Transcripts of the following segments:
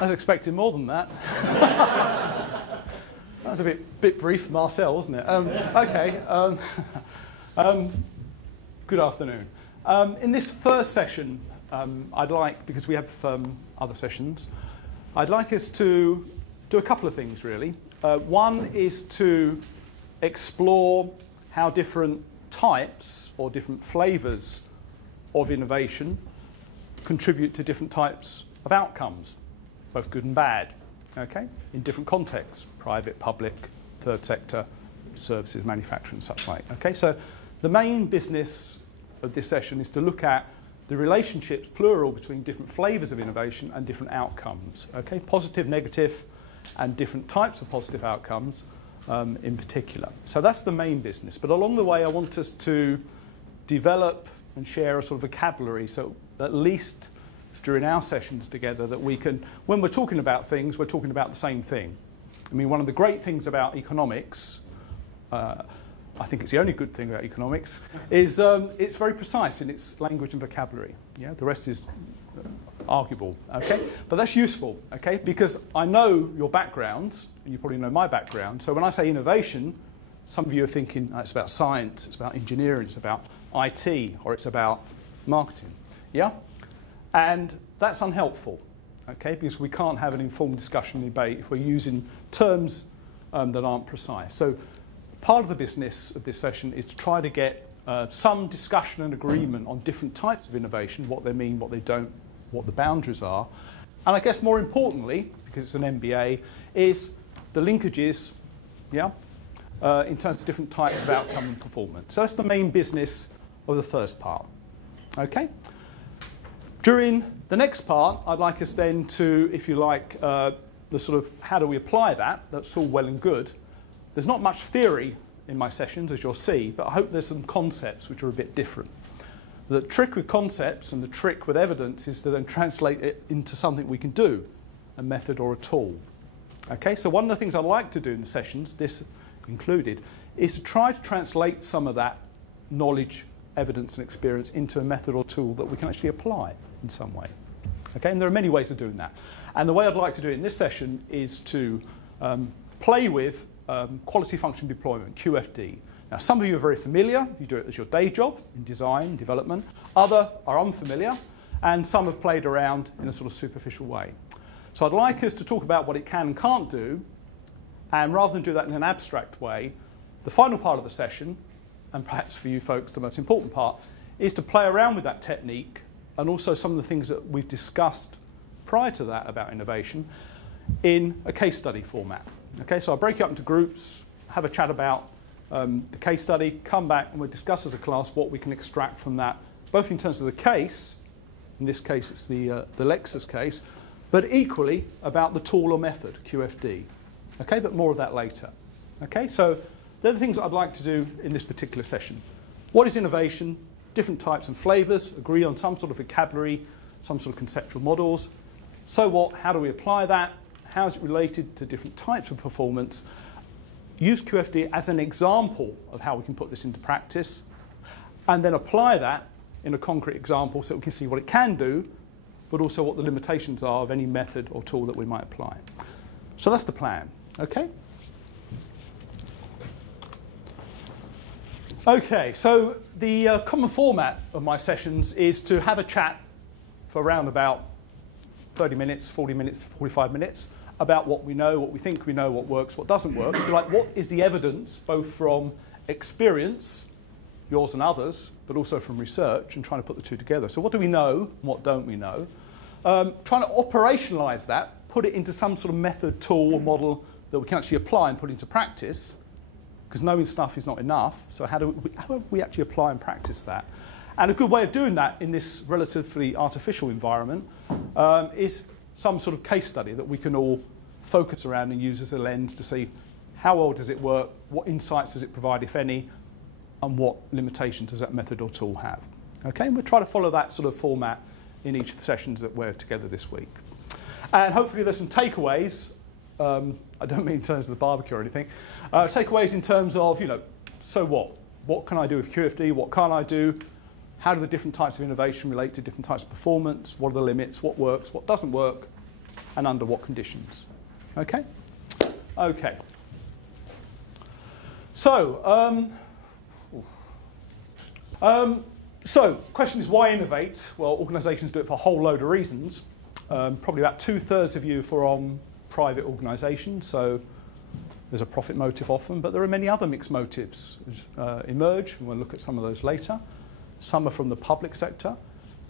I was expecting more than that. That was a bit brief, Marcel, wasn't it? Okay. Good afternoon. In this first session, I'd like, because we have other sessions, I'd like us to do a couple of things, really. One is to explore how different types or different flavours of innovation contribute to different types of outcomes, both good and bad, okay, in different contexts, private, public, third sector, services, manufacturing, and such like. Okay, so the main business of this session is to look at the relationships, plural, between different flavours of innovation and different outcomes, okay, positive, negative, and different types of positive outcomes in particular. So that's the main business. But along the way, I want us to develop and share a sort of vocabulary, so at least during our sessions together that we can, when we're talking about things, we're talking about the same thing. I mean, one of the great things about economics, I think it's the only good thing about economics, is it's very precise in its language and vocabulary. Yeah, the rest is arguable, okay? But that's useful, okay? Because I know your backgrounds, and you probably know my background. So when I say innovation, some of you are thinking it's about science, it's about engineering, it's about IT, or it's about marketing. Yeah? And that's unhelpful, okay? Because we can't have an informed discussion and debate if we're using terms that aren't precise. So part of the business of this session is to try to get some discussion and agreement on different types of innovation, what they mean, what they don't, what the boundaries are. And I guess more importantly, because it's an MBA, is the linkages, yeah, in terms of different types of outcome and performance. So that's the main business of the first part, okay? During the next part, I'd like us then to, if you like, the sort of how do we apply that? That's all well and good. There's not much theory in my sessions, as you'll see, but I hope there's some concepts which are a bit different. The trick with concepts and the trick with evidence is to then translate it into something we can do, a method or a tool. Okay, so one of the things I like to do in the sessions, this included, is to try to translate some of that knowledge, evidence and experience into a method or tool that we can actually apply in some way. Okay, and there are many ways of doing that. And the way I'd like to do it in this session is to play with quality function deployment, QFD. Now, some of you are very familiar. You do it as your day job in design, development. Others are unfamiliar, and some have played around in a sort of superficial way. So I'd like us to talk about what it can and can't do, and rather than do that in an abstract way, the final part of the session, and perhaps for you folks the most important part, is to play around with that technique and also some of the things that we've discussed prior to that about innovation in a case study format. Okay, so I'll break it up into groups, have a chat about the case study, come back and we'll discuss as a class what we can extract from that, both in terms of the case, in this case it's the Lexus case, but equally about the tool or method, QFD. Okay, but more of that later. Okay, so they're the things I'd like to do in this particular session. What is innovation? Different types and flavours, agree on some sort of vocabulary, some sort of conceptual models. So what? How do we apply that? How is it related to different types of performance? Use QFD as an example of how we can put this into practice, and then apply that in a concrete example so we can see what it can do, but also what the limitations are of any method or tool that we might apply. So that's the plan, okay? Okay, so the common format of my sessions is to have a chat for around about 30 minutes, 40 minutes, 45 minutes, about what we know, what we think we know, what works, what doesn't work. If you like, what is the evidence, both from experience, yours and others, but also from research, and trying to put the two together. So what do we know, and what don't we know? Trying to operationalise that, put it into some sort of method, tool, or model that we can actually apply and put into practice, because knowing stuff is not enough. So how do we actually apply and practice that? And a good way of doing that in this relatively artificial environment is some sort of case study that we can all focus around and use as a lens to see how well does it work, what insights does it provide, if any, and what limitations does that method or tool have. Okay, and we'll try to follow that sort of format in each of the sessions that we're together this week. And hopefully there's some takeaways. I don't mean in terms of the barbecue or anything. Takeaways in terms of, you know, so what? What can I do with QFD? What can't I do? How do the different types of innovation relate to different types of performance? What are the limits? What works? What doesn't work? and under what conditions. Okay? Okay. So, question is, why innovate? Well, organisations do it for a whole load of reasons. Probably about 2/3 of you from private organisations, so there's a profit motive often, but there are many other mixed motives emerge, and we'll look at some of those later. Some are from the public sector,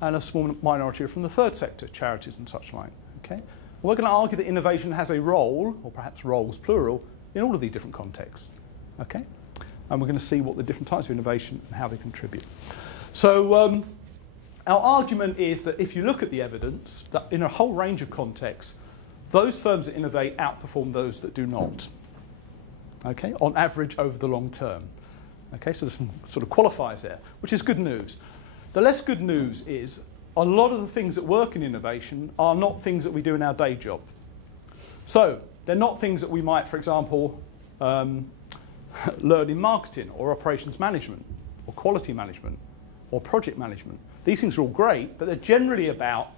and a small minority are from the third sector, charities and such like. Okay? Well, we're going to argue that innovation has a role, or perhaps roles plural, in all of these different contexts. Okay? And we're going to see what the different types of innovation and how they contribute. So our argument is that if you look at the evidence, that in a whole range of contexts, those firms that innovate outperform those that do not. Okay? On average over the long term. Okay? So there's some sort of qualifiers there, which is good news. The less good news is a lot of the things that work in innovation are not things that we do in our day job. So they're not things that we might, for example, learn in marketing or operations management or quality management or project management. These things are all great, but they're generally about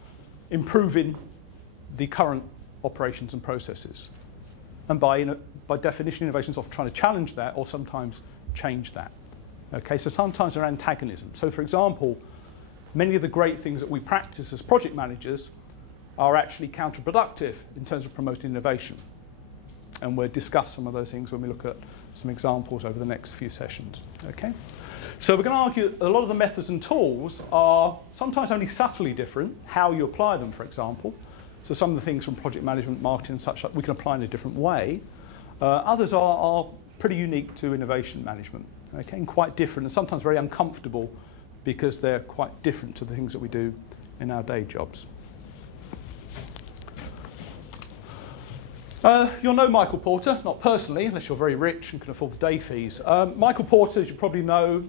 improving the current operations and processes. And by definition, innovation is often trying to challenge that or sometimes change that. Okay, so sometimes they're antagonism. So for example, many of the great things that we practice as project managers are actually counterproductive in terms of promoting innovation. And we'll discuss some of those things when we look at some examples over the next few sessions. Okay? So we're going to argue that a lot of the methods and tools are sometimes only subtly different, how you apply them, for example. So some of the things from project management, marketing and such, we can apply in a different way. Others are pretty unique to innovation management, okay, and quite different and sometimes very uncomfortable because they're quite different to the things that we do in our day jobs. You'll know Michael Porter, not personally, unless you're very rich and can afford the day fees. Michael Porter, as you probably know,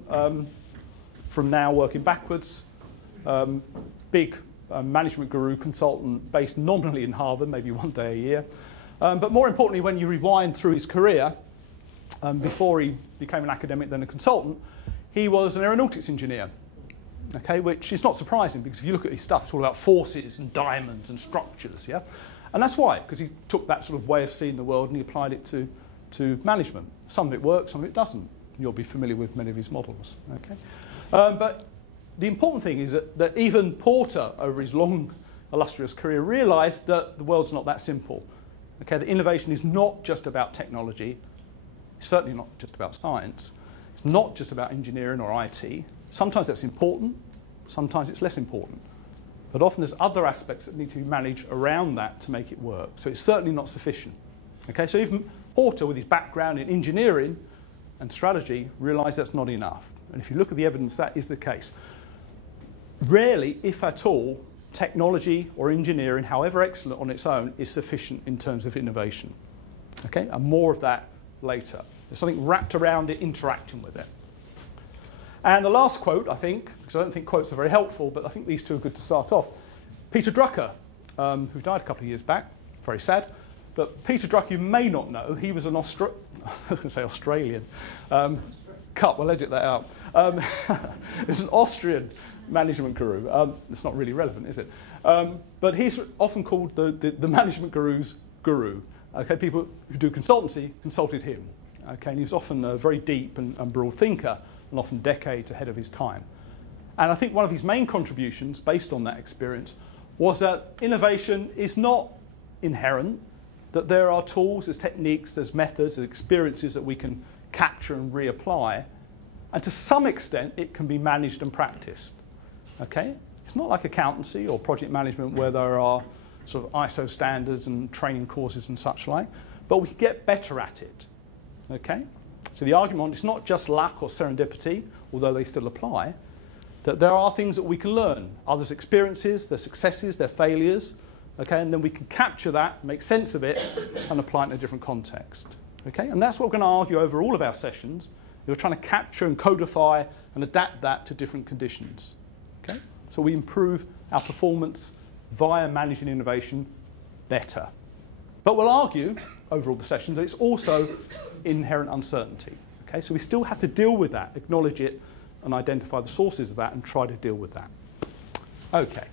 from now working backwards, big management guru consultant based nominally in Harvard, maybe one day a year. But more importantly, when you rewind through his career, before he became an academic then a consultant, he was an aeronautics engineer, okay, which is not surprising because if you look at his stuff, it's all about forces and diamonds and structures, yeah? And that's why, because he took that sort of way of seeing the world and he applied it to management. Some of it works, some of it doesn't. You'll be familiar with many of his models, okay? But the important thing is that even Porter, over his long, illustrious career, realised that the world's not that simple. Okay, that innovation is not just about technology. It's certainly not just about science. It's not just about engineering or IT. Sometimes that's important. Sometimes it's less important. But often there's other aspects that need to be managed around that to make it work. So it's certainly not sufficient. Okay, so even Porter, with his background in engineering and strategy, realised that's not enough. And if you look at the evidence, that is the case. Rarely, if at all, technology or engineering, however excellent on its own, is sufficient in terms of innovation. Okay, and more of that later. There's something wrapped around it, interacting with it. And the last quote, I think, because I don't think quotes are very helpful, but I think these two are good to start off. Peter Drucker, who died a couple of years back, very sad, but Peter Drucker, you may not know, he was an Australian. Cut, we'll edit that out. It's an Austrian management guru. It's not really relevant, is it? But he's often called the management guru's guru. Okay, people who do consultancy consulted him. Okay, and he was often a very deep and broad thinker, and often decades ahead of his time. And I think one of his main contributions, based on that experience, was that innovation is not inherent, that there are tools, there's techniques, there's methods, there's experiences that we can capture and reapply, and to some extent it can be managed and practiced. Okay? It's not like accountancy or project management where there are sort of ISO standards and training courses and such like, but we can get better at it. Okay? So the argument is not just luck or serendipity, although they still apply, that there are things that we can learn, others' experiences, their successes, their failures, okay, and then we can capture that, make sense of it, and apply it in a different context. Okay? And that's what we're going to argue over all of our sessions. We're trying to capture and codify and adapt that to different conditions. Okay? So we improve our performance via managing innovation better. But we'll argue over all the sessions that it's also inherent uncertainty. Okay? So we still have to deal with that, acknowledge it, and identify the sources of that and try to deal with that. Okay.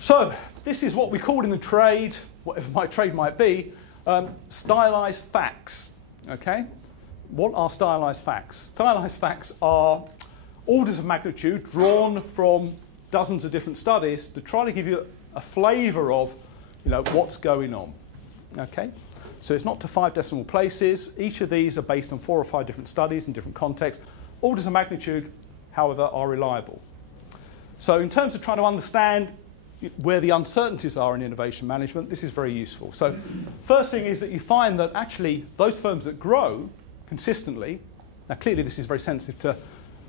So this is what we call in the trade, whatever my trade might be, stylized facts. Okay? What are stylized facts? Stylized facts are orders of magnitude drawn from dozens of different studies to try to give you a flavour of, what's going on. Okay? So it's not to 5 decimal places. Each of these are based on 4 or 5 different studies in different contexts. Orders of magnitude, however, are reliable. So in terms of trying to understand where the uncertainties are in innovation management, this is very useful. So first thing is that you find that actually those firms that grow consistently, now clearly this is very sensitive to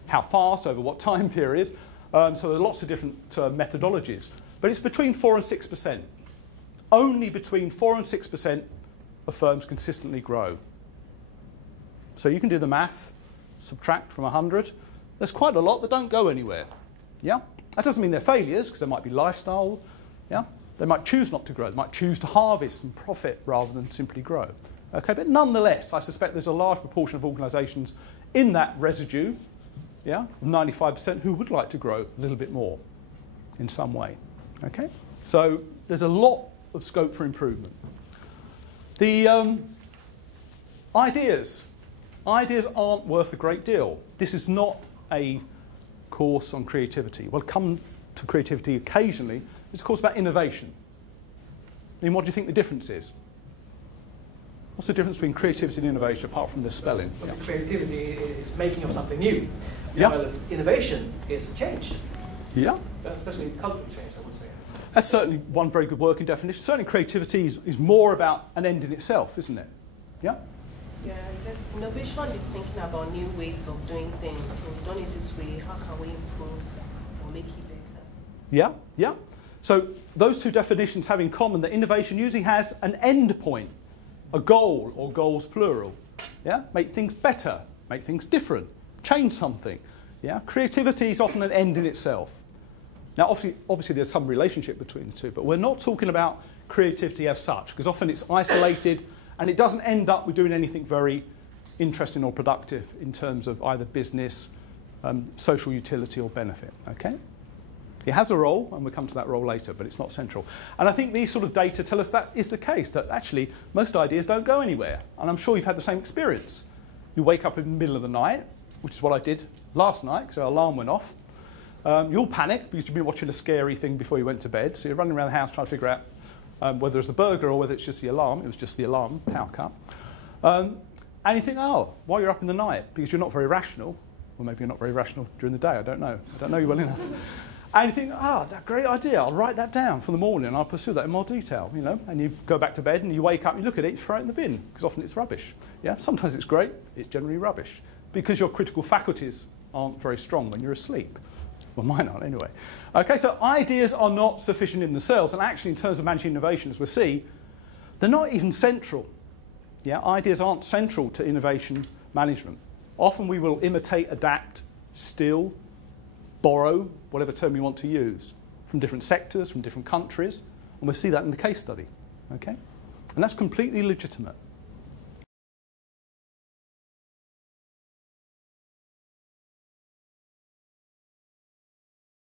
how fast, over what time period, so there are lots of different methodologies, but it's between 4 and 6%. Only between 4 and 6% of firms consistently grow. So you can do the math, subtract from 100. There's quite a lot that don't go anywhere. Yeah? That doesn't mean they're failures, because there might be lifestyle. Yeah? They might choose not to grow. They might choose to harvest and profit rather than simply grow. Okay? But nonetheless, I suspect there's a large proportion of organisations in that residue, yeah, 95%, who would like to grow a little bit more in some way. Okay? So there's a lot of scope for improvement. The ideas aren't worth a great deal. This is not a course on creativity. We'll come to creativity occasionally. It's a course about innovation. I mean, what do you think the difference is? What's the difference between creativity and innovation, apart from the spelling? Well, creativity is making of something new, yeah. Whereas innovation is change. Yeah. Especially cultural change, I would say. That's certainly one very good working definition. Certainly creativity is more about an end in itself, isn't it? Yeah? Yeah, innovation is thinking about new ways of doing things. So we've done it this way, how can we improve or make it better? Yeah, yeah. So those two definitions have in common that innovation usually has an end point, a goal or goals plural. Yeah? Make things better, make things different, change something. Yeah? Creativity is often an end in itself. Now, obviously there's some relationship between the two, but we're not talking about creativity as such, because often it's isolated and it doesn't end up with doing anything very interesting or productive in terms of either business, social utility or benefit. Okay? It has a role, and we'll come to that role later, but it's not central. And I think these sort of data tell us that is the case, that actually most ideas don't go anywhere. And I'm sure you've had the same experience. You wake up in the middle of the night, which is what I did last night, because our alarm went off. You'll panic because you've been watching a scary thing before you went to bed, so you're running around the house trying to figure out whether it's the burglar or whether it's just the alarm. It was just the alarm, power cut. And you think, oh, why you're up in the night? Because you're not very rational. Well, maybe you're not very rational during the day, I don't know. I don't know you well enough. And you think, that's a great idea, I'll write that down for the morning and I'll pursue that in more detail, And you go back to bed and you wake up, you look at it, you throw it in the bin, because often it's rubbish. Yeah? Sometimes it's great, it's generally rubbish, because your critical faculties aren't very strong when you're asleep. Well, mine aren't anyway. Okay, so ideas are not sufficient in themselves, and actually in terms of managing innovation, as we'll see, they're not even central. Yeah? Ideas aren't central to innovation management. Often we will imitate, adapt, steal, borrow, whatever term you want to use, from different sectors, from different countries, and we'll see that in the case study. Okay? And that's completely legitimate.